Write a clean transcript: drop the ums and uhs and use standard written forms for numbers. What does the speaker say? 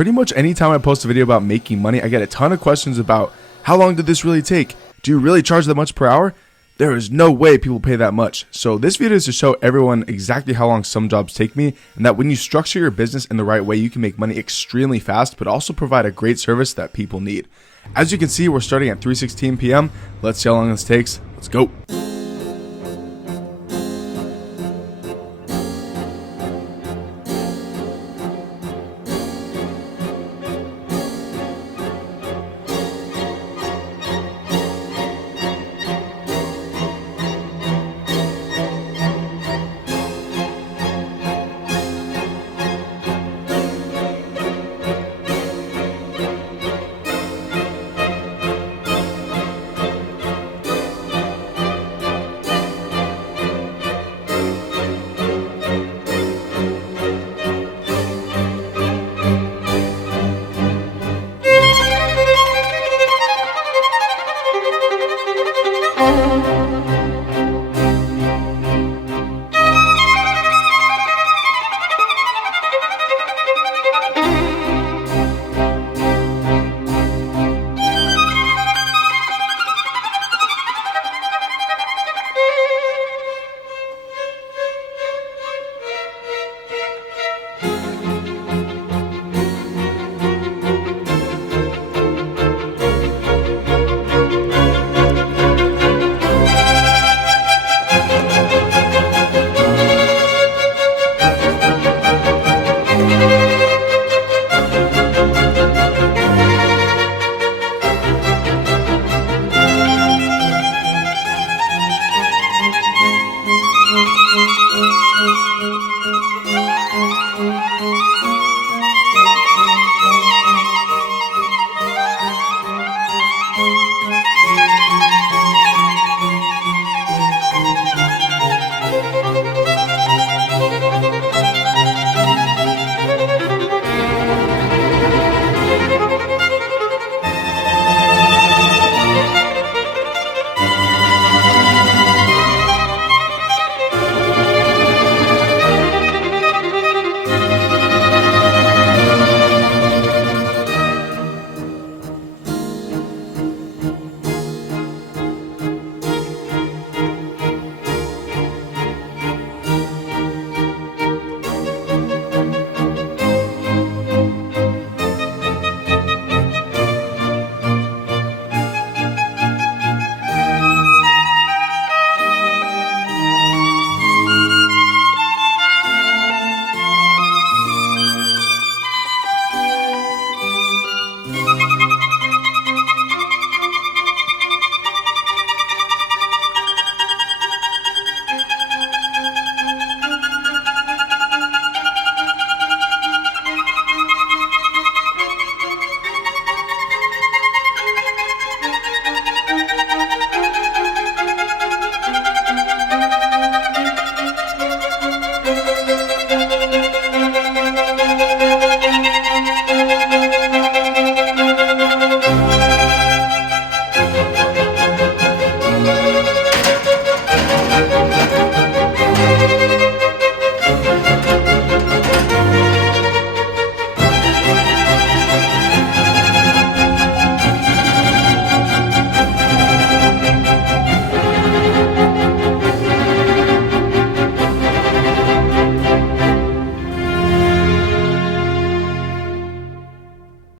Pretty much anytime I post a video about making money, I get a ton of questions about how long did this really take? Do you really charge that much per hour? There is no way people pay that much. So this video is to show everyone exactly how long some jobs take me, and that when you structure your business in the right way, you can make money extremely fast, but also provide a great service that people need. As you can see, we're starting at 3:16 p.m. Let's see how long this takes. Let's go.